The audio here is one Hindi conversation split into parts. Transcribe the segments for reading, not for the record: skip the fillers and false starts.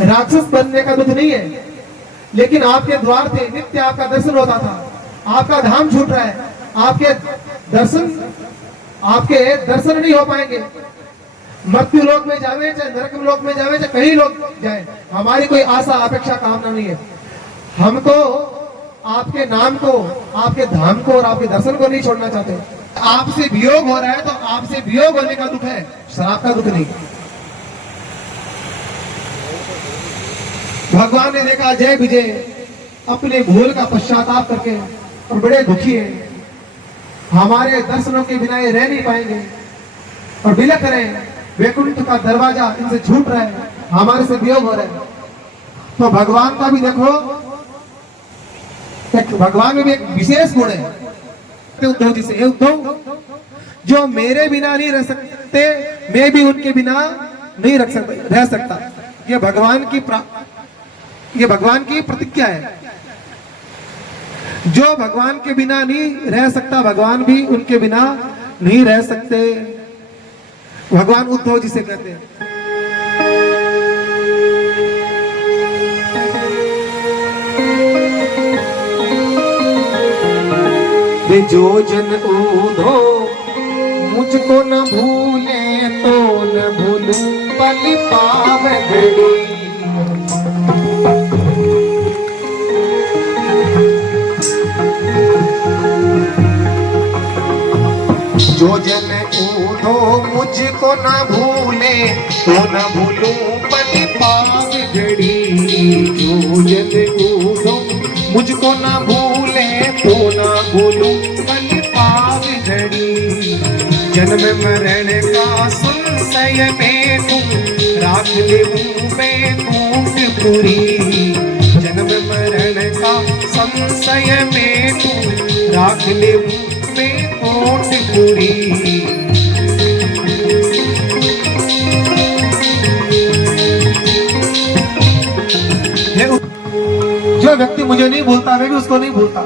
राक्षस बनने का दुख नहीं है, लेकिन आपके द्वार थे, नित्य आपका दर्शन होता था, आपका धाम छूट रहा है, आपके दर्शन नहीं हो पाएंगे। मृत्यु लोक में जावे चाहे नरक लोक में जावे चाहे कहीं लोग जाए, हमारी कोई आशा अपेक्षा कामना नहीं है। हम तो आपके नाम को, आपके धाम को और आपके दर्शन को नहीं छोड़ना चाहते। आपसे वियोग हो रहा है तो आपसे वियोग होने का दुख है, श्राप का दुख नहीं। भगवान ने देखा जय विजय अपने भूल का पश्चाताप करके और बड़े दुखी है, हमारे दर्शनों के बिना ये रह नहीं पाएंगे और विलख रहे हैं, वैकुंठ का दरवाजा इनसे छूट रहा है, हमारे से वियोग हो रहा है। तो भगवान का भी देखो, भगवान में भी एक विशेष गुण है उद्धव जी से। उद्धव, जो मेरे बिना नहीं रह सकते, मैं भी उनके बिना नहीं रह सकता। ये भगवान की प्रतिज्ञा है। जो भगवान के बिना नहीं रह सकता, भगवान भी उनके बिना नहीं रह सकते। भगवान उद्धव जी से कहते हैं, वे जो जन उद्धो मुझको न भूले तो न भूलूं पल पावगड़ी। जो जन उद्धो मुझको न भूले तो न भूलूं पल पावगड़ी। जो जन उद्धो मुझको न भूले तो न भूलूं पल पावगड़ी। जन्म मरण का संशय में तुम राख लेऊं बैकुंठपुरी। जन्म मरण का संशय में तुम राख लेऊं बैकुंठपुरी। जो व्यक्ति मुझे नहीं भूलता, मैं भी उसको नहीं भूलता।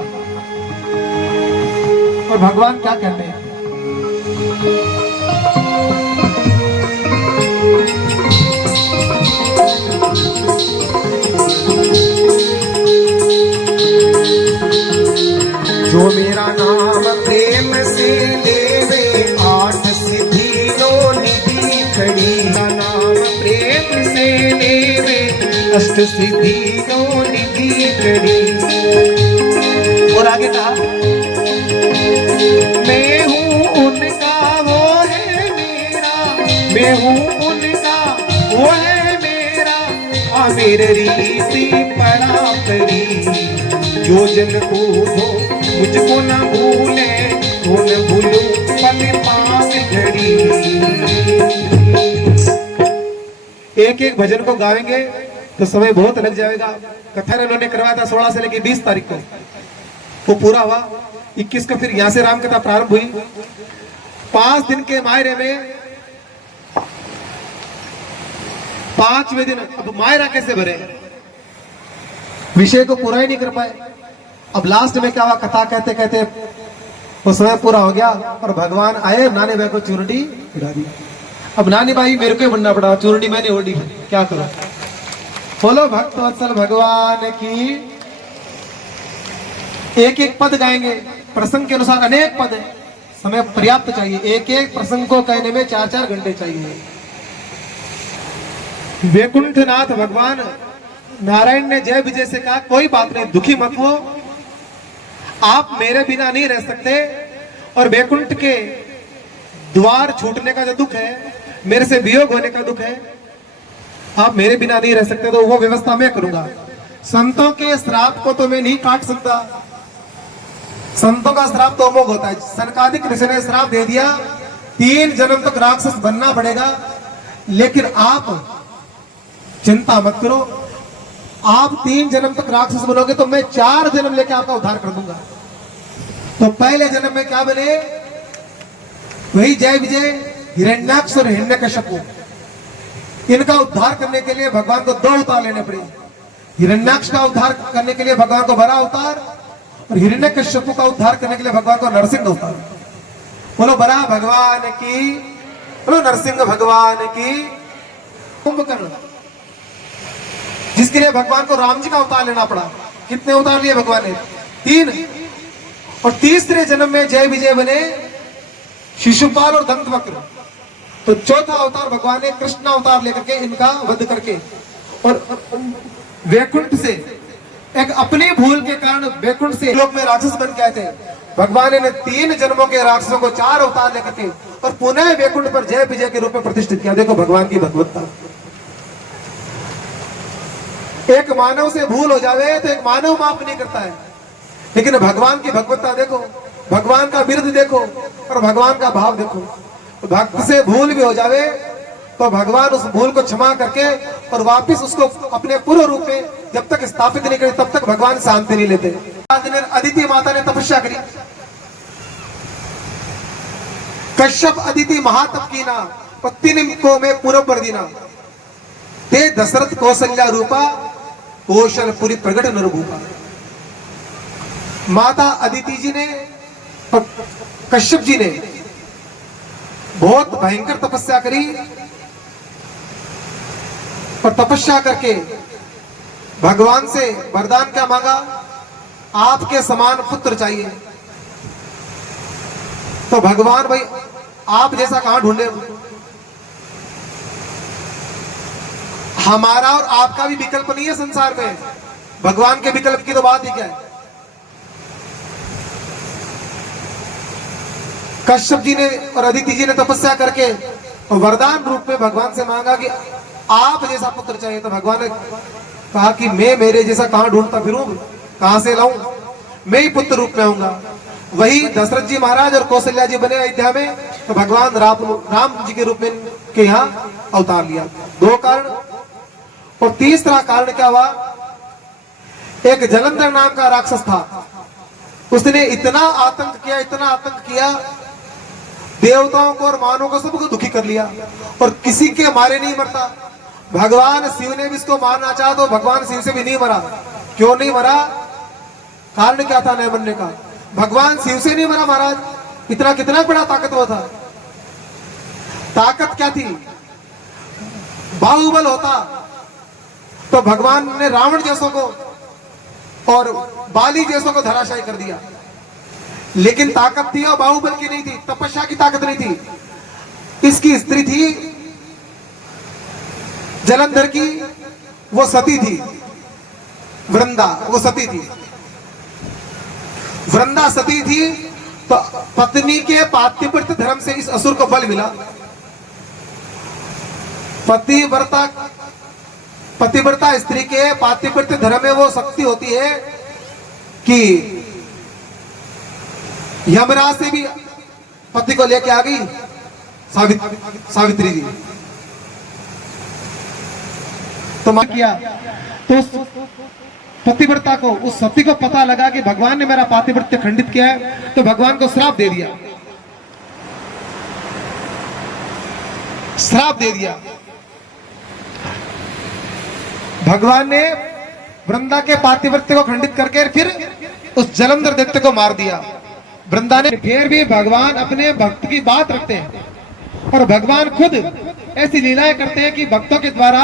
और भगवान क्या कहते हैं, जो मेरा नाम प्रेम से लेवे, आठ सिद्धियों निधि खड़ी। नाम प्रेम से लेवे, अष्ट सिद्धियों निधि खड़ी। और आगे कहा, मैं हूँ उनका वो है मेरा, मैं हूँ उनका वो है मेरा। मेरे रीति पड़ा करी। जो जन उद्धो मुझको न भूले तो न भूलूं पल पावगड़ी। एक एक भजन को गाएंगे तो समय बहुत लग जाएगा। कथा उन्होंने करवाया था 16 से लेकर 20 तारीख को, वो पूरा हुआ। 21 को फिर यहाँ से राम कथा प्रारंभ हुई। 5 दिन के मायरे में 5वें दिन अब मायरा कैसे भरे, विषय को पूरा ही नहीं कर पाए। अब लास्ट में क्या हुआ, कथा कहते कहते वो समय पूरा हो गया और भगवान आए, नानी भाई को चूरडी उड़ा दी। अब नानी भाई मेरे को ही बनना पड़ा, चूरडी मैंने उड़ी, क्या करो। बोलो भक्तवत्सल भगवान की। एक एक पद गाएंगे, प्रसंग के अनुसार अनेक पद है, समय पर्याप्त चाहिए। एक एक प्रसंग को कहने में 4-4 घंटे चाहिए। वैकुंठनाथ भगवान नारायण ने जय विजय से कहा, कोई बात नहीं, दुखी मत हो, आप मेरे बिना नहीं रह सकते। और वैकुंठ के द्वार छूटने का जो दुख है, मेरे से वियोग होने का दुख है, आप मेरे बिना नहीं रह सकते, तो वो व्यवस्था मैं करूंगा। संतों के श्राप को तो मैं नहीं काट सकता, संतों का श्राप तो अमोघ होता है। सनकादिक ऋषि ने श्राप दे दिया, 3 जन्म तक राक्षस बनना पड़ेगा। लेकिन आप चिंता मत करो, आप 3 जन्म तक राक्षस बनोगे तो मैं 4 जन्म लेकर आपका उद्धार कर दूंगा। तो पहले जन्म में क्या बने, वही जय विजय, हिरण्याक्ष और हिरण्यकश्यप। इनका उद्धार करने के लिए भगवान को 2 अवतार लेने पड़े। हिरण्याक्ष का उद्धार करने के लिए भगवान को बड़ा अवतार, और हिरण्यकश्यप का उद्धार करने के लिए भगवान को नरसिंह अवतार। बोलो बड़ा भगवान की, बोलो नरसिंह भगवान की। कुंभकर्ण जिसके लिए भगवान को राम जी का अवतार लेना पड़ा। कितने अवतार लिए भगवान ने? 3। और तीसरे जन्म में जय विजय बने शिशुपाल और दंतवक्र। तो चौथा अवतार भगवान ने कृष्ण अवतार लेकर के इनका वध करके और वैकुंठ से एक अपनी भूल के कारण वैकुंठ से लोग में राक्षस बन गए थे। भगवान ने 3 जन्मों के राक्षसों को 4 अवतार लेकर के और पुनः वैकुंठ पर जय विजय के रूप में प्रतिष्ठित किया। देखो भगवान की भगवत्ता। एक मानव से भूल हो जावे तो एक मानव माफ नहीं करता है, लेकिन भगवान की भगवत्ता देखो, भगवान का बिरुद देखो और भगवान का भाव देखो। भक्त से भूल भी हो जावे तो भगवान उस भूल को क्षमा करके और वापस उसको अपने पूर्व रूप में जब तक स्थापित नहीं करे तब तक भगवान शांति नहीं लेते। अदिति माता ने तपस्या करी, कश्यप अदिति महातप की ना पत्नी को मैं पूर्व पर दीना ते दशरथ कौशल्या रूपा कौशलपुरी प्रगट नरभूपा। माता अदिति जी ने कश्यप जी ने बहुत भयंकर तपस्या करी और तपस्या करके भगवान से वरदान क्या मांगा? आपके समान पुत्र चाहिए। तो भगवान भाई आप जैसा कहां ढूंढे? हमारा और आपका भी विकल्प नहीं है संसार में, भगवान के विकल्प की तो बात ही क्या है। कश्यप जी ने और अदिति जी ने तपस्या करके वरदान रूप में भगवान से मांगा कि आप जैसा पुत्र चाहिए। तो भगवान ने कहा कि मैं मेरे जैसा कहां ढूंढता फिरूं, कहां से लाऊं, मैं ही पुत्र रूप में आऊंगा। वही दशरथ जी महाराज और कौशल्या जी बने अयोध्या में, तो भगवान राम जी के रूप में के यहाँ अवतार लिया। 2 कारण। और तीसरा कारण क्या हुआ? एक जलंधर नाम का राक्षस था, उसने इतना आतंक किया, इतना आतंक किया, देवताओं को और मानवों को सबको दुखी कर लिया और किसी के मारे नहीं मरता। भगवान शिव ने भी इसको मारना चाहा तो भगवान शिव से भी नहीं मरा। क्यों नहीं मरा? कारण क्या था? नहीं मरने का। भगवान शिव से नहीं मरा महाराज, इतना कितना बड़ा ताकतवर था। ताकत क्या थी? बाहुबल होता तो भगवान ने रावण जैसों को और बाली जैसों को धराशायी कर दिया। लेकिन ताकत थी और बाहुबल की नहीं थी, तपस्या की ताकत नहीं थी। इसकी स्त्री थी जलंधर की, वो सती थी, वृंदा, वो सती थी। वृंदा सती थी तो पत्नी के पातिव्रत्य धर्म से इस असुर को बल मिला। पतिव्रता स्त्री के पातिव्रत्य धर्म में वो शक्ति होती है कि यमराज से भी पति को लेके आ गई सावित्री जी। तो किया तो पतिव्रता को, उस सती को पता लगा कि भगवान ने मेरा पातिव्रत्य खंडित किया है, तो भगवान को श्राप दे दिया। श्राप दे दिया भगवान ने वृंदा के पातिव्रत्य को खंडित करके फिर उस जलंधर दैत्य को मार दिया। वृंदा ने फिर भी भगवान अपने भक्त की बात रखते हैं और भगवान खुद ऐसी लीलाएं करते हैं कि भक्तों के द्वारा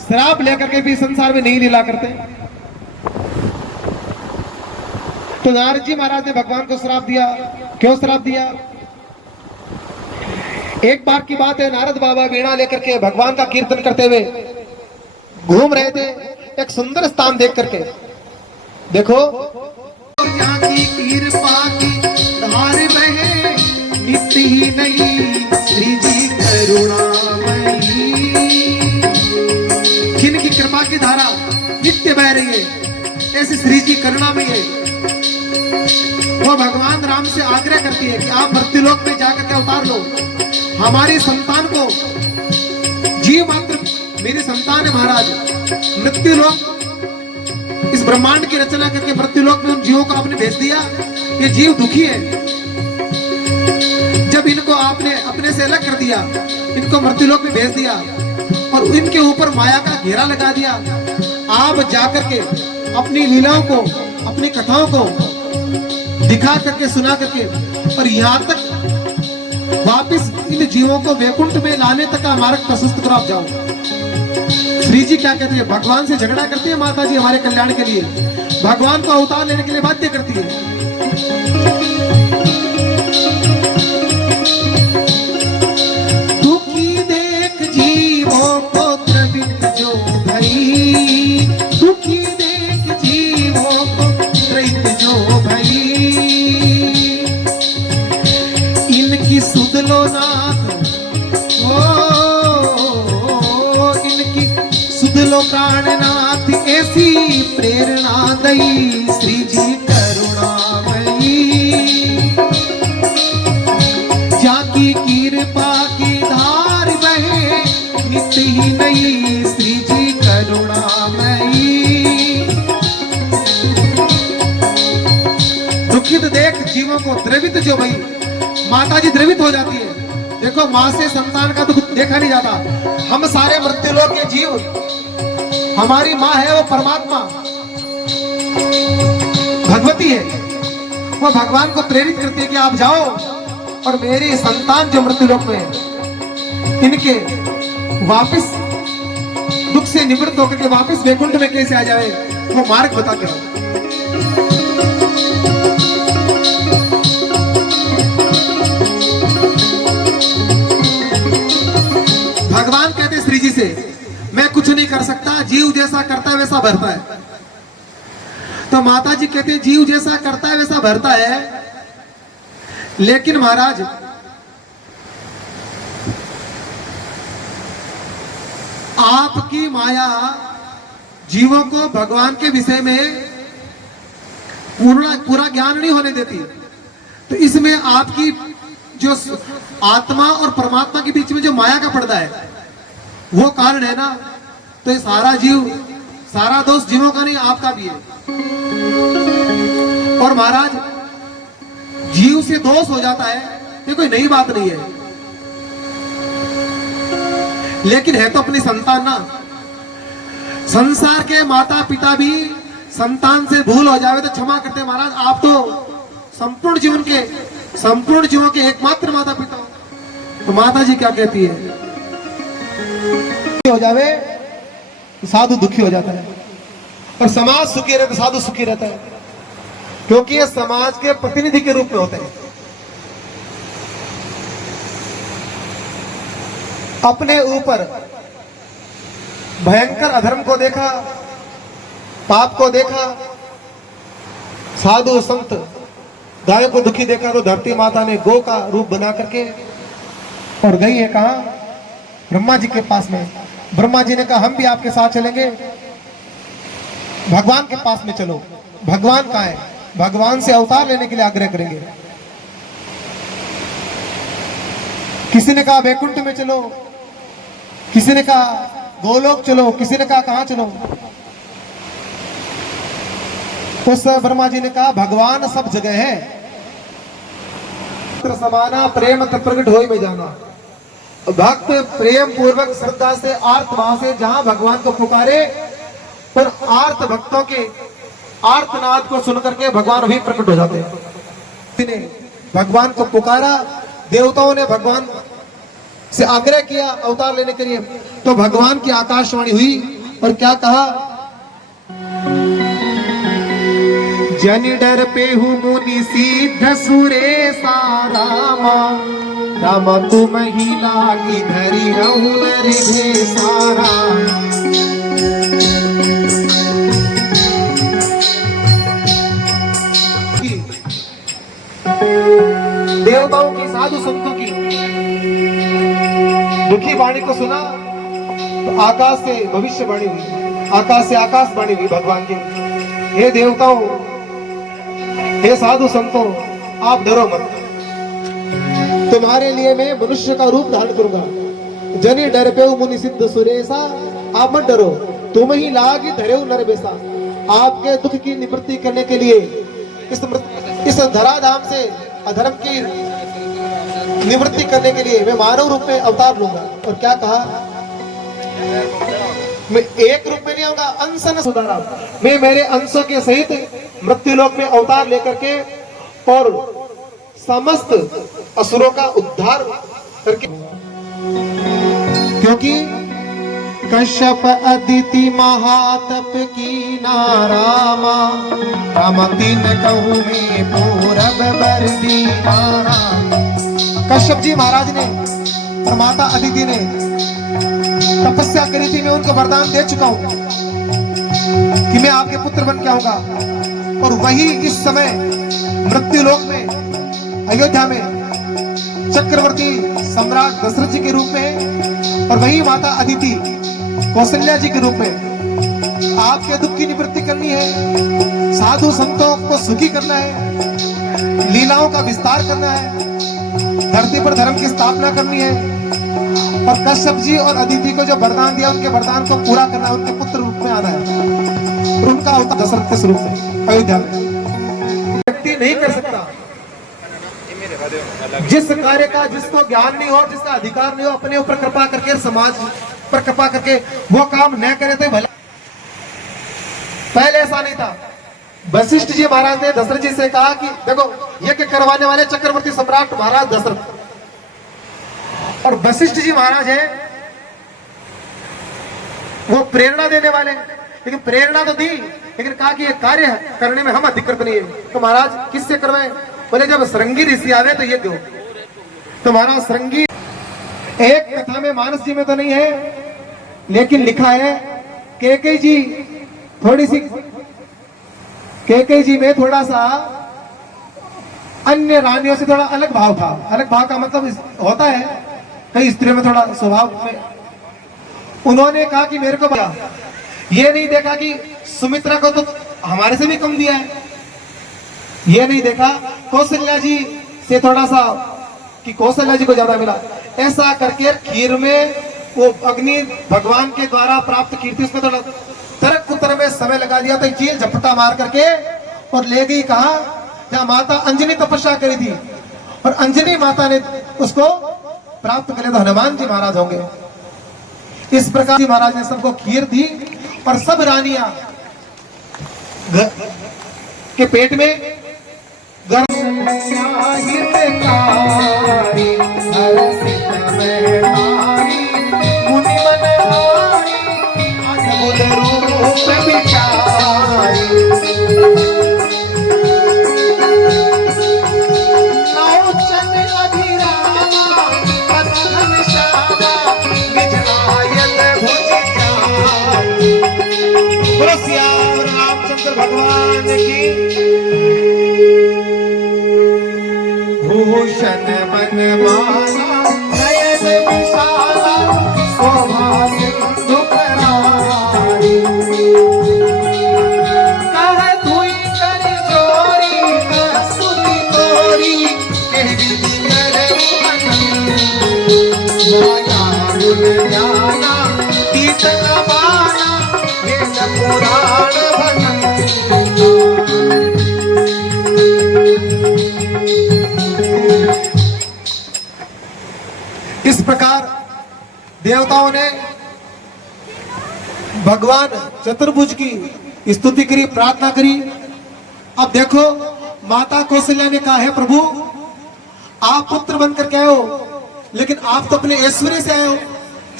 श्राप लेकर के भी संसार में नहीं लीला करते। तो नारद जी महाराज ने भगवान को श्राप दिया। क्यों श्राप दिया? एक बार की बात है, नारद बाबा वीणा लेकर के भगवान का कीर्तन करते हुए घूम रहे थे एक सुंदर स्थान देख करके। देखो की कृपा की धार बहे नित्य ही नहीं श्री जी करुणामयी। जिनकी कृपा की धारा नित्य बह रही है ऐसी श्री जी करुणामयी है। वो भगवान राम से आग्रह करती है कि आप मृत्युलोक में जाकर के अवतार लो, हमारी संतान को, जीव मात्र मेरी संतान है महाराज, मृत्युलोक इस ब्रह्मांड की रचना करके मृत्युलोक में उन जीवों को आपने भेज दिया। ये जीव दुखी है, जब इनको आपने अपने से अलग कर दिया, इनको मृत्युलोक में भेज दिया और इनके ऊपर माया का घेरा लगा दिया। आप जाकर के अपनी लीलाओं को, अपनी कथाओं को दिखा करके, सुना करके और यहाँ तक वापिस इन जीवों को वैकुंठ में लाने तक का मार्ग प्रशस्त करो। आप जाओ, श्री जी क्या कहते हैं, भगवान से झगड़ा करती है माता जी हमारे कल्याण के लिए, भगवान को अवतार लेने के लिए बाध्य करती है। दुखी देख जीवों को द्रवित जो भई, दुखी देख जीवों को द्रवित जो भई, इनकी सुध लो नाथ, लो प्राणनाथ ऐसी प्रेरणा दई, श्री जी करुणामयी, जाकी कृपा की धार बहे नित्य ही नई, श्री जी करुणामयी। दुखित देख जीवों को द्रवित जो भई, माता जी द्रवित हो जाती है। देखो मां से संतान का दुख देखा नहीं जाता। हम सारे मृत्युलोक के जीव, हमारी माँ है वो परमात्मा भगवती है, वो भगवान को प्रेरित करती है कि आप जाओ और मेरी संतान जो मृत्युलोक में है, इनके वापस दुख से निवृत्त होकर के वापस वैकुंठ में कैसे आ जाए, वो मार्ग बताते हो। भगवान कहते श्री जी से, मैं कुछ नहीं कर सकता, जीव जैसा करता है वैसा भरता है। तो माता जी कहते हैं जीव जैसा करता है वैसा भरता है, लेकिन महाराज आपकी माया जीवों को भगवान के विषय में पूरा ज्ञान नहीं होने देती। तो इसमें आपकी जो आत्मा और परमात्मा के बीच में जो माया का पर्दा है वो कारण है ना। तो ये सारा जीव, सारा दोष जीवों का नहीं आपका भी है। और महाराज जीव से दोष हो जाता है ये कोई नई बात नहीं है, लेकिन है तो अपनी संतान ना। संसार के माता पिता भी संतान से भूल हो जावे तो क्षमा करते महाराज, आप तो संपूर्ण जीवों के एकमात्र माता पिता हो। तो माता जी क्या कहती है, हो जावे तो साधु दुखी हो जाता है, और समाज सुखी रहता तो साधु सुखी रहता है, क्योंकि ये समाज के प्रतिनिधि के रूप में होते हैं। अपने ऊपर भयंकर अधर्म को देखा, पाप को देखा, साधु संत गाय को दुखी देखा, तो धरती माता ने गौ का रूप बना करके और गई है कहा, ब्रह्मा जी के पास में। ब्रह्मा जी ने कहा हम भी आपके साथ चलेंगे, भगवान के पास में चलो। भगवान कहाँ है? भगवान से अवतार लेने के लिए आग्रह करेंगे। किसी ने कहा वैकुंठ में चलो, किसी ने कहा गोलोक चलो, किसी ने कहा कहां चलो। उस ब्रह्मा जी ने कहा भगवान सब जगह है, समाना प्रेम प्रकट हो में जाना। भक्त प्रेम पूर्वक श्रद्धा से आर्त भाव से जहां भगवान को पुकारे, पर आर्त भक्तों के आर्तनाद को सुनकर के भगवान भी प्रकट हो जाते हैं। भगवान को पुकारा, देवताओं ने भगवान से आग्रह किया अवतार लेने के लिए, तो भगवान की आकाशवाणी हुई और क्या कहा, जन डर पे हूँ मुनि सिद्ध सुरेशा रामा, रामा तुम ही लागी धरी रहूं नर सारा। देवताओं की, साधु संतों की दुखी वाणी को सुना तो आकाश से भविष्यवाणी हुई, आकाश से आकाशवाणी हुई भगवान की, हे देवताओं, हे साधु संतों, आप डरो मत, तुम्हारे लिए मैं मनुष्य का रूप धारण करूंगा। जनी डर पे मुनि सिद्ध सुरेशा, आप मत डरो, तुम ही लागी धरे नर बेसा। आपके दुख की निवृत्ति करने के लिए इस धराधाम से अधर्म की निवृत्ति करने के लिए मैं मानव रूप में अवतार लूंगा। और क्या कहा, मैं एक रूप में नहीं आऊंगा, अंश न सुधारा, मैं मेरे अंशों के सहित मृत्युलोक में अवतार लेकर के और समस्त असुरों का उद्धार करके, क्योंकि कश्यप अदिति महातप की नारामा, रामा तीन कहू में पूरब बर दीवाना। कश्यप जी महाराज ने और माता अदिति ने तपस्या करी थी, मैं उनको वरदान दे चुका हूं कि मैं आपके पुत्र बन के आऊंगा। और वही इस समय मृत्यु लोक में अयोध्या में चक्रवर्ती सम्राट दशरथ जी के रूप में, और वही माता अदिति कौशल्या जी के रूप में आपके दुख की निवृत्ति करनी है, साधु संतों को सुखी करना है, लीलाओं का विस्तार करना है, धरती पर धर्म की स्थापना करनी है। और कश्यप जी और अदिति को जो वरदान दिया, उनके वरदान को पूरा करना है, उनके पुत्र रूप में आना है। और उनका अवतार दशरथ के स्वरूप में अयोध्या में व्यक्ति नहीं कर सकता। जिस कार्य का जिसको ज्ञान नहीं हो, जिसका अधिकार नहीं हो, अपने ऊपर कृपा करके, समाज पर कृपा करके वो काम न करे तो भला। पहले ऐसा नहीं था। वशिष्ठ जी महाराज ने दशरथ जी से कहा कि देखो, यज्ञ करवाने वाले चक्रवर्ती सम्राट महाराज दशरथ, और वशिष्ठ जी महाराज है वो प्रेरणा देने वाले, लेकिन प्रेरणा तो दी, लेकिन कहा कि ये कार्य करने में हम अधिकृत नहीं है। तो महाराज किससे करवाए? बोले जब श्रृंगी ऋषि आवे तो ये दो। तो महाराज श्रृंगी एक कथा में, मानस जी में तो नहीं है, लेकिन लिखा है कैकेयी जी थोड़ी सी, कैकेयी जी में थोड़ा सा अन्य रानियों से थोड़ा अलग भाव था। अलग भाव का मतलब होता है कई स्त्रियों में थोड़ा स्वभाव में। उन्होंने कहा कि मेरे को ये नहीं देखा कि सुमित्रा को तो हमारे से भी कम दिया है, ये नहीं देखा कौशल्या जी से थोड़ा सा कि कौशल्या जी को ज्यादा मिला। ऐसा करके खीर में वो अग्नि भगवान के द्वारा प्राप्त कीर्ति, उसमें थोड़ा तरक उत्तर में समय लगा दिया। तो चील झपटा मार करके और ले गई कहा जहां माता अंजनी तपस्या करी थी, और अंजनी माता ने उसको प्राप्त करे तो हनुमान जी महाराज होंगे। इस प्रकार जी महाराज ने सबको खीर दी, और सब रानियां के पेट में रामचंद्र भगवान की भूषण बनमाला नयन विशाला शोभा सिंधु करारी, कह धुई कर चोरी स्तुति तोरी कह विधि कर माया गुण ज्ञाना तीतन बाना वेद पुराण भजन। इस प्रकार देवताओं ने भगवान चतुर्भुज की स्तुति करी, प्रार्थना करी। अब देखो माता कौशल्या ने कहा है प्रभु आप पुत्र बनकर के आए हो, लेकिन आप तो अपने ऐश्वर्य से आए हो,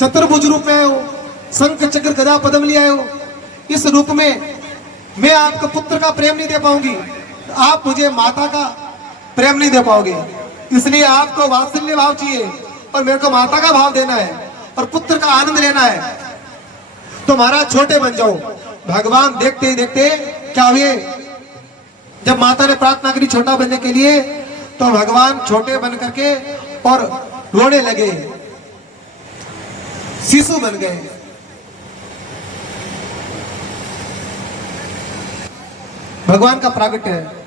चतुर्भुज रूप में आए हो, शंख चक्र गदा पद्म लिए आए हो। इस रूप में मैं आपको पुत्र का प्रेम नहीं दे पाऊंगी, आप मुझे माता का प्रेम नहीं दे पाओगे, इसलिए आपको वात्सल्य भाव चाहिए और मेरे को माता का भाव देना है और पुत्र का आनंद लेना है। तो महाराज छोटे बन जाओ। भगवान देखते ही देखते क्या हुए, जब माता ने प्रार्थना करी छोटा बनने के लिए, तो भगवान छोटे बन करके और रोने लगे, शिशु बन गए। भगवान का प्रागट्य है।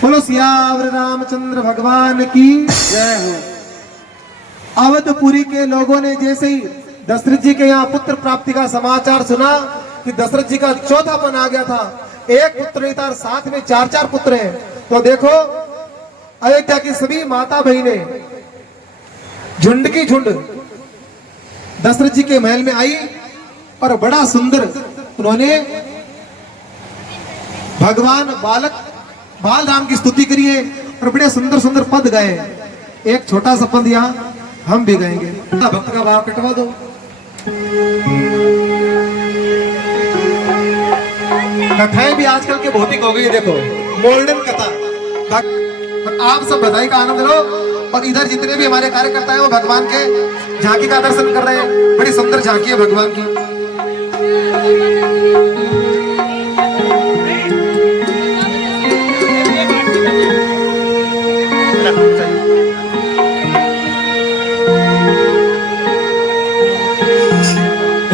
बोलो सियावर रामचंद्र भगवान की जय हो। अवधपुरी के लोगों ने जैसे ही दशरथ जी के यहाँ पुत्र प्राप्ति का समाचार सुना कि दशरथ जी का चौथापन आ गया था, एक पुत्र नहीं था, साथ में 4-4 पुत्र हैं, तो देखो अयोध्या की सभी माता बहनें झुंड की झुंड दशरथ जी के महल में आई और बड़ा सुंदर उन्होंने भगवान बाल राम की स्तुति करी है और बड़े सुंदर सुंदर पद गाए। एक छोटा सा पद यहाँ हम भी गाएंगे। भक्त का भाव कटवा दो। कथाएं भी आजकल के भौतिक हो गई, देखो गोल्डन कथा। और आप सब बधाई का आनंद लो। और इधर जितने भी हमारे कार्यकर्ता हैं वो भगवान के झांकी का दर्शन कर रहे हैं। बड़ी सुंदर झांकी है भगवान की।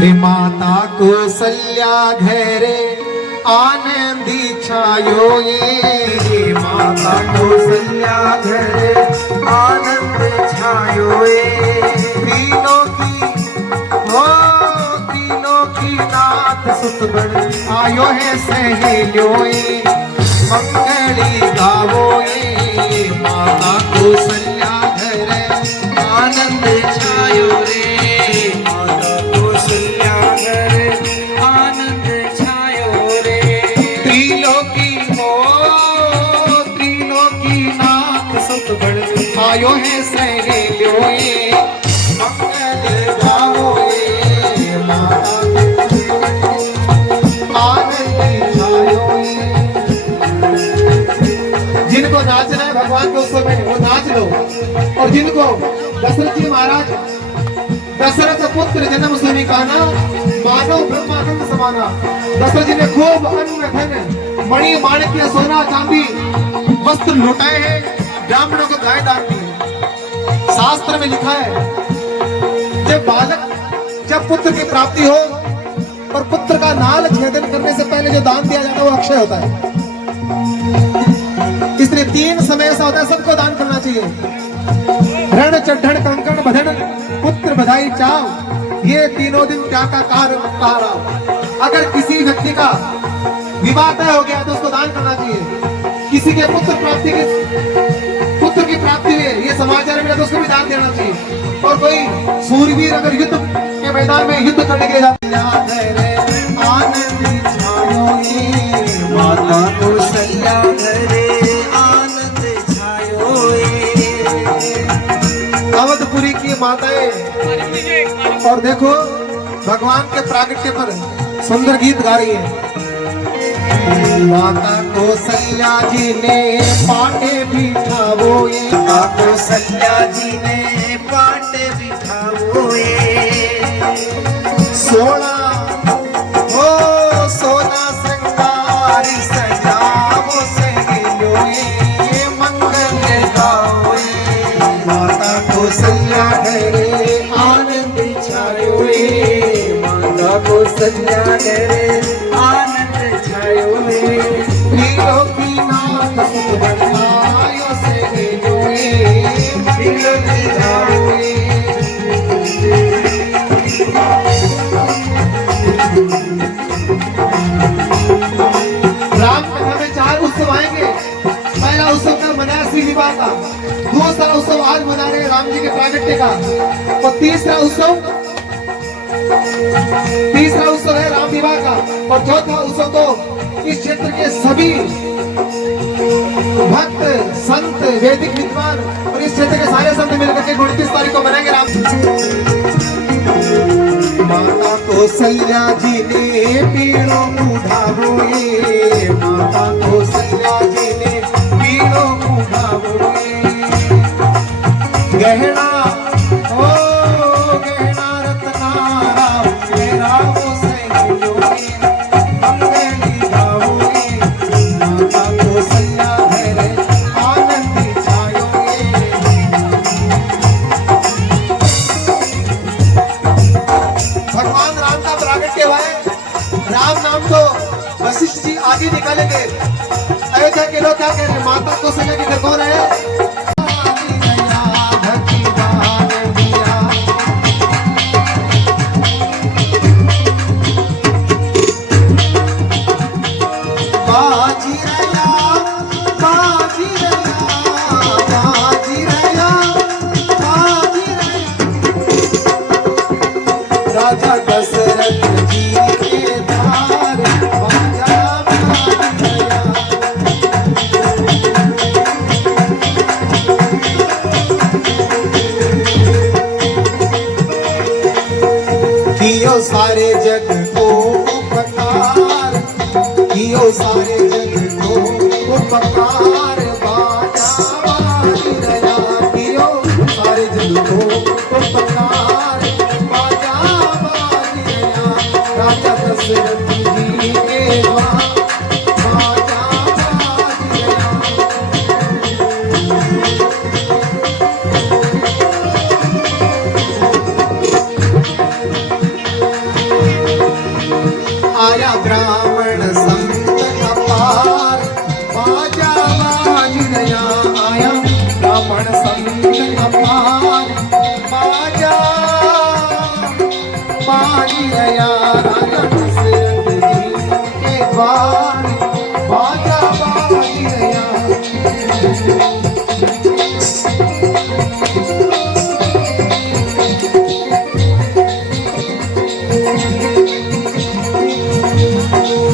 रे माता कौसल्या घरे आनंदी छायो ये, माता कौसल्या घरे आनंद छायो ये। तीनों की नाथ सुत बड़ आयो है सहेलियो ये, मंगली गावो ये। माता कौसल्या घरे आनंद छायो रे, माता कौसल्या घरे आनंद छायो रे। त्रिलोकी नाथ सुत बड़ आयो है सहेलियो ये, मंगल गावो ये। माता आनंद छायो ये। जिनको नाचना है भगवान के उत्सव में वो नाच लो। और जिनको दशरथ जी महाराज दशरथ पुत्र जन्म सुनी काना, मानव ब्रह्मानंद समाना। दशरथ जी ने खूब अन्न धन मणि माणिक्य सोना चांदी वस्त्र लुटाए हैं, ब्राह्मणों को गाय दान दी। शास्त्र में लिखा है जब पुत्र की प्राप्ति हो और पुत्र का नाल छेदन करने से पहले जो दान दिया जाता है वो अक्षय होता है। इसलिए 3 समय ऐसा होता है सबको दान करना चाहिए। रण चढ़ कंकण बधन पुत्र बधाई चाव, ये तीनों दिन क्या का कार्य। अगर किसी व्यक्ति का विवाह तय हो गया तो उसको दान करना चाहिए। किसी के पुत्र की प्राप्ति हुई ये समाचार मिला तो उसको भी दान देना चाहिए। और कोई सूरवीर अगर युद्ध के मैदान में युद्ध करने के लिए जाता है, आनंद छायो ये। माता कौसल्या घरे आनंद छायो ये। अवधपुरी की माताएं। और देखो भगवान के प्रागट्य पर सुंदर गीत गा रही है। माता कौसल्या जी ने पाटे बिठावो ये, माता कौसल्या जी ने पाटे बिठावो ये। सोना श्रृंगारी सजावो सहेलियो ये, मंगल गाओ ये। माता कौसल्या घरे आनंद छायो ये, माता कौसल्या घरे आनंद छायो ये। त्रिलोकी नाथ सुत बड़ आयो सहेलियो ये, त्रिलोकी गाओ ये। राम कथा में 4 उत्सव आएंगे। पहला उत्सव कल मनाया श्री विवाह का, दूसरा उत्सव आज मना रहे राम जी के प्रागट्य का, और तीसरा उत्सव है राम विवाह का। और चौथा उत्सव तो इस क्षेत्र के सभी भक्त संत वैदिक विद्वान और इस क्षेत्र के सारे संत मिलकर के 29 तारीख को मनाएंगे राम। माता कौसल्या जी ने पीड़ों उठावो ये, माता कौसल्या जी ने पीड़ों उठावो ये। गहना रत्नारा मेरा वो सहेलियो ये, मंगली गावो ये। माता कौसल्या घरे आनंद छायो ये। भगवान राम का प्रागट्य हुआ है। राम नाम तो वशिष्ठ जी आगे निकालेंगे। अयोध्या के लोग क्या कह रहे हैं, माता कौशल्या के घर कौन है? राजा दशरथ जी के द्वार बाजा बाजी रया। दशरथ जी के बाजा बाज गया। आया ब्राह्मण संत अपार बाजा बाज गया। आया ब्राह्मण संत अपार बाजा बाज गया। राजा दशरथ जी के द्वार बाजा बाज गया।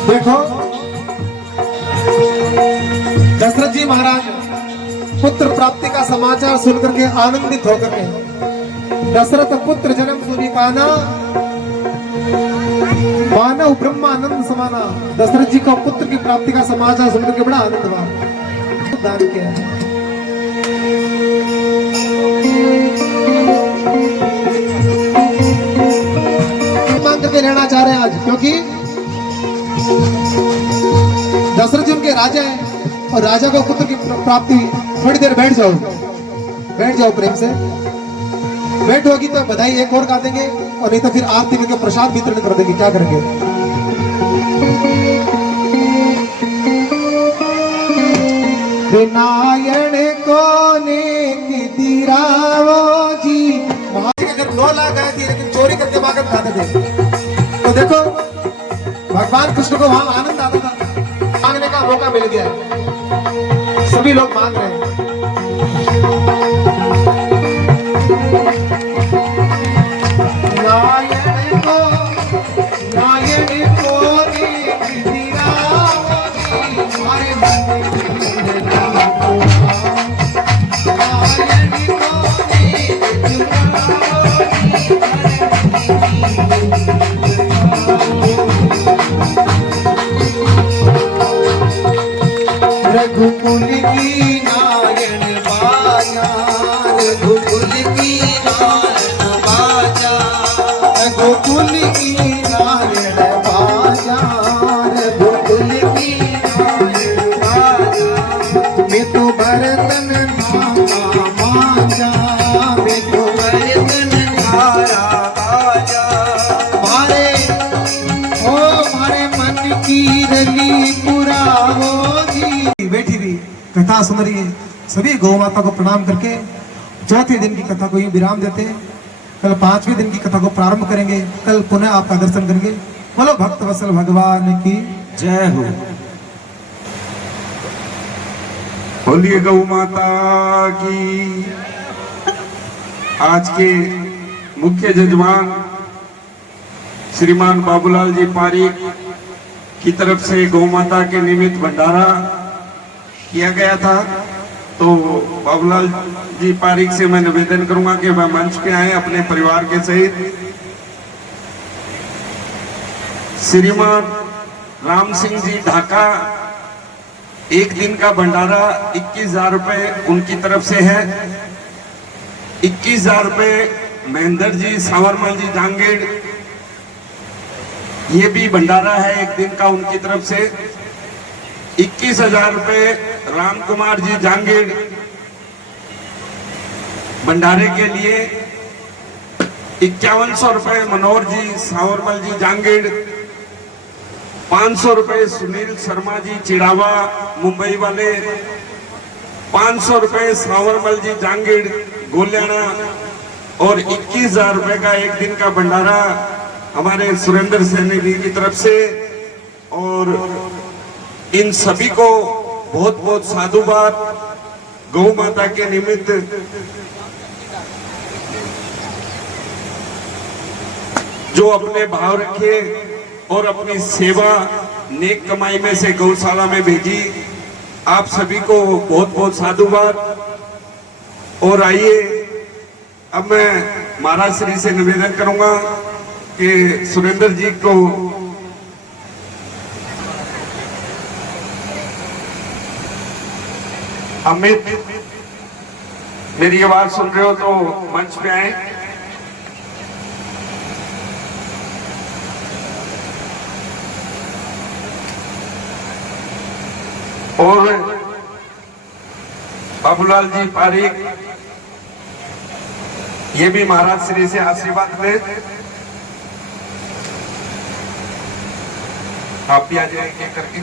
देखो दशरथ जी महाराज पुत्र प्राप्ति का समाचार सुनकर के आनंदित होकर के दशरथ पुत्र जन्म सुनी काना मानव ब्रह्मानंद समाना। दशरथ जी को पुत्र की प्राप्ति का समाचार सुनकर के बड़ा आनंद हुआ। दान किया मांग करके लेना चाह रहे हैं आज, क्योंकि दशरथ जी उनके राजा है और राजा को पुत्र की प्राप्ति। थोड़ी देर बैठ जाओ प्रेम से बैठोगी तो बधाई एक और गा देंगे और नहीं तो फिर आरती में प्रसाद वितरण कर देंगे। क्या करेंगे? नारायण को ने दिरावो जी। महाराज के घर 9 लाख आए थे लेकिन चोरी करके मांगत खाते थे। तो देखो भगवान कृष्ण को वहां आनंद आता था, मांगने का मौका मिल गया है। सभी लोग मांग रहे हैं। नारायण को हमारे मन रघुकुल की नारायण बाजा। रघुकुल की नारायण बाजा। रघुकुल की नारायण बाजा। रघुकुल की नारायण बाजा। मैं तो भरतन माजा। मैं तो भरतन धारा बाजा। मारे मन की रली पुरावो जी। बैठी हुई कथा सुन रही है। सभी गौ माता को प्रणाम करके चौथे दिन की कथा को यूं विराम देते हैं। कल 5वें दिन की कथा को प्रारंभ करेंगे। कल पुनः आपका दर्शन करेंगे। बोलो भक्त वत्सल भगवान की जय हो। बोलिए गौ माता की। आज के मुख्य जजमान श्रीमान बाबूलाल जी पारीक की तरफ से गौ माता के निमित्त भंडारा किया गया था। तो बाबूलाल जी पारीक से मैं निवेदन करूंगा कि वह मंच पे आए अपने परिवार के सहित। श्रीमान राम सिंह जी ढाका, एक दिन का भंडारा 21,000 रुपए उनकी तरफ से है। 21,000 रुपए महेंद्र जी सांवरमल जी जांगेड़, ये भी भंडारा है एक दिन का उनकी तरफ से। 21,000 रुपए राम कुमार जी जांगेड़ भंडारे के लिए। 5100 रुपए मनोहर जी सांवरमल जी जांगेड़। 500 रुपए सुनील शर्मा जी चिड़ावा मुंबई वाले। 500 रुपए सांवरमल जी जांगेड़ गोल्याना। और 21,000 रुपए का एक दिन का भंडारा हमारे सुरेंद्र सैनी जी की तरफ से। और इन सभी को बहुत बहुत साधुवाद। गौ माता के निमित्त जो अपने भाव रखे और अपनी सेवा नेक कमाई में से गौशाला में भेजी, आप सभी को बहुत बहुत साधुवाद। और आइए अब मैं महाराज श्री से निवेदन करूंगा कि सुरेंद्र जी को अमित, मेरी आवाज सुन रहे हो तो मंच पे आए। और बाबूलाल जी पारिक, ये भी महाराज श्री से आशीर्वाद ले। आप भी आ जाएंगे करके।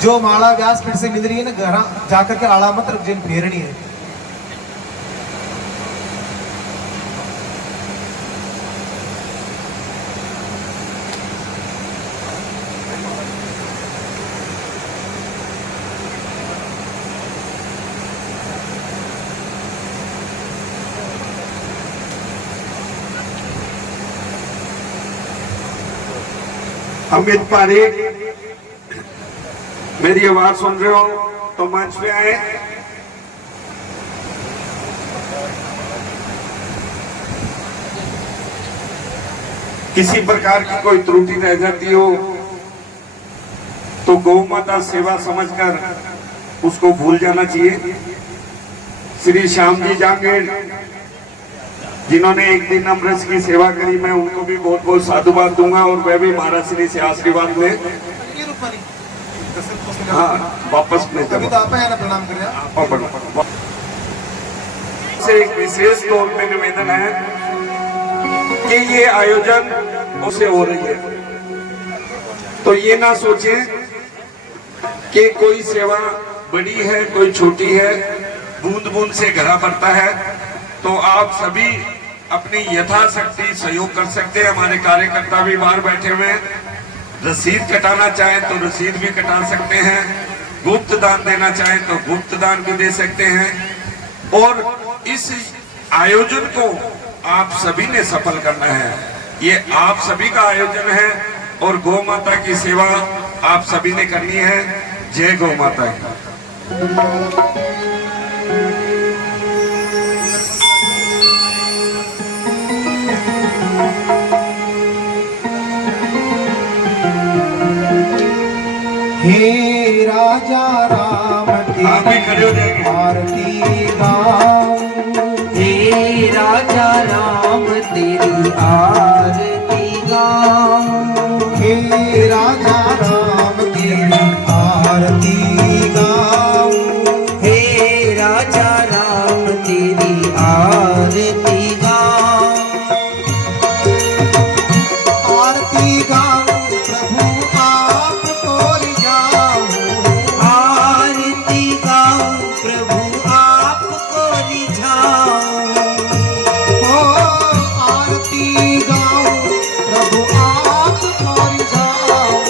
जो माला व्यासपीठ से मिल रही है ना, घर जाकर के आला मत रख, जिन फेरनी है। अमित पारिक, मेरी आवाज सुन रहे हो तो मंच पे आए। किसी प्रकार की कोई त्रुटि रह जाती हो तो गौ माता सेवा समझकर उसको भूल जाना चाहिए। श्री श्याम जी जांगेड़, जिन्होंने एक दिन अमृत की सेवा करी, मैं उनको भी बहुत बहुत साधुवाद दूंगा और वह भी महाराज श्री से आशीर्वाद ले। हाँ, वापस नहीं अभी तो आप है ना, प्रणाम करें। से एक विशेष तौर पे निवेदन है कि ये आयोजन उसे हो रही है, तो ये ना सोचे कि कोई सेवा बड़ी है कोई छोटी है, बूंद बूंद से घड़ा भरता है। तो आप सभी अपनी यथाशक्ति सहयोग कर सकते हैं। हमारे कार्यकर्ता भी बाहर बैठे हुए हैं, रसीद कटाना चाहें तो रसीद भी कटा सकते हैं, गुप्त दान देना चाहें तो गुप्त दान भी दे सकते हैं। और इस आयोजन को आप सभी ने सफल करना है। ये आप सभी का आयोजन है और गौ माता की सेवा आप सभी ने करनी है। जय गौ माता की। हे राजा राम तेरी आरती गाऊं, हे राजा राम तेरी आरती गाऊं, हे राजा राम तेरी आरती गाऊं, हे राजा राम तेरी आरती गाऊं, आरती गाऊं प्रभु आपको रिझाऊं, आरती गाऊं प्रभु आपको रिझाऊं, ओ आरती गाऊं प्रभु आपको रिझाऊं,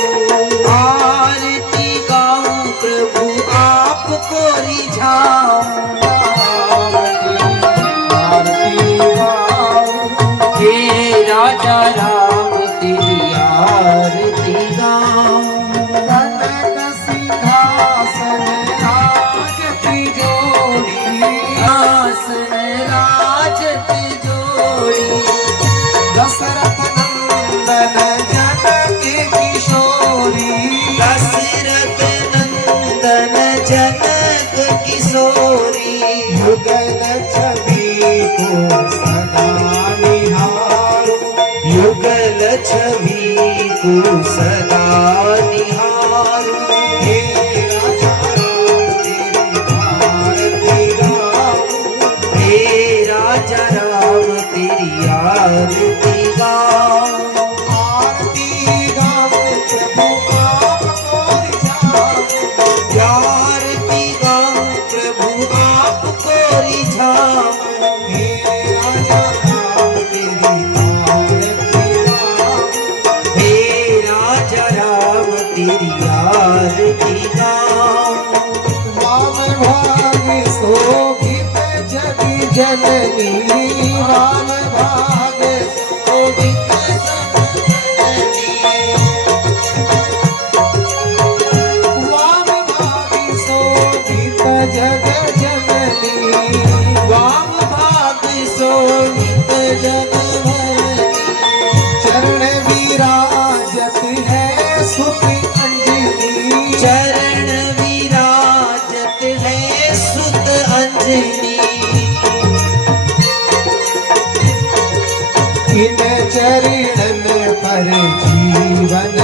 आरती गाऊं प्रभु आपको रिझाऊं, आरती गाऊं, हे राजा राम तेरी आरती गाऊं, कनक सिंहासन राज तिजोरी, आसन राजत जोड़ी, दशरथ नंदन जनक किशोरी, दशरथ नंदन जनक किशोरी, युगल छवि को सदा निहारूं, युगल छवि को सदा निहारूं, हे राजा राम तेरी आरती गाऊं, हे राजा राम तेरी आरती गाऊं, आरती गाऊं प्रभु आपको रिझाऊं, आरती गाऊं प्रभु आपको रिझाऊं, हे राजा राम तेरी आरती गाऊं, हे राजा राम तेरी आरती गाऊं, वाम भाग शोभित जग जननी, वाम भाग शोभित जग जननी, वाम भाग शोभित जग जननी, वाम भाग शोभित जगभरनी, चरण विराजत है सुत अंजनी, चरण विराजत है सुत अंजनी, इन चरणन पर जीवन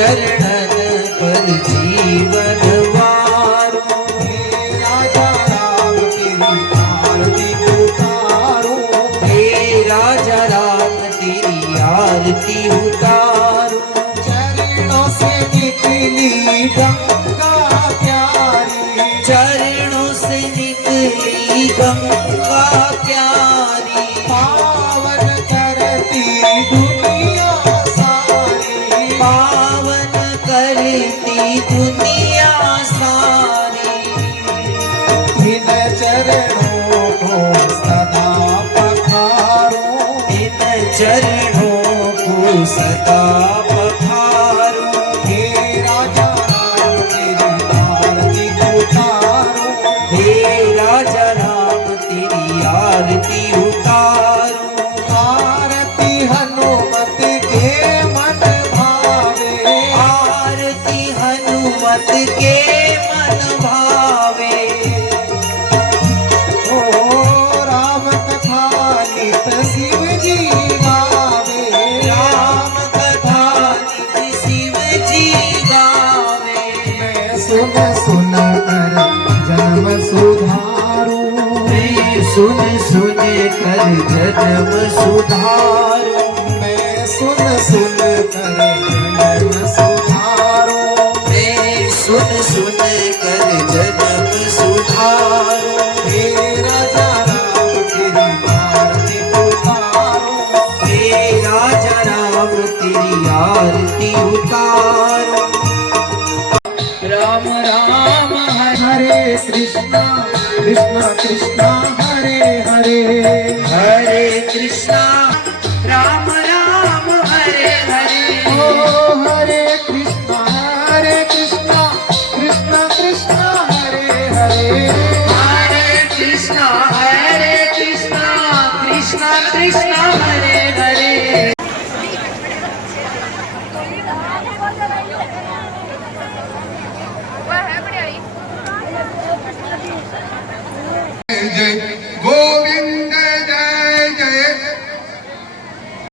चरणन पर जीवन वारो। हे राजा राम तेरी आरती उतारो, हे राजा राम तेरी आरती उतारो। चरणों से निकली गंगा प्यारी, चरणों से निकली गंगा प्यारी। पावन करती दुनिया सारी, पावन करती दुनिया सारी। इन चरणों को सदा पखारो, इन चरणों को सदा पखारो। हे राजा राम तेरी आरती उतारो, हे राजा राम तेरी आरती उतारो। आरती हनुमत के मन भावे, आरती हनुमत के मन भावे। ओ राम कथा नित शिव जी गावे, राम कथा नित शिव जी गावे। मैं सुन सुन कर जन्म सुधारू, मैं सुन सुन कर जन्म सुधारो। मैं सुन सुन कर जन्म सुधारू, मैं सुन सुन कर जन्म सुधारो। हे राजा राम तेरी आरती उतारो, हे राजा राम तेरी आरती उतारो। राम राम हरे कृष्णा कृष्णा कृष्णा हरे हरे, हरे कृष्णा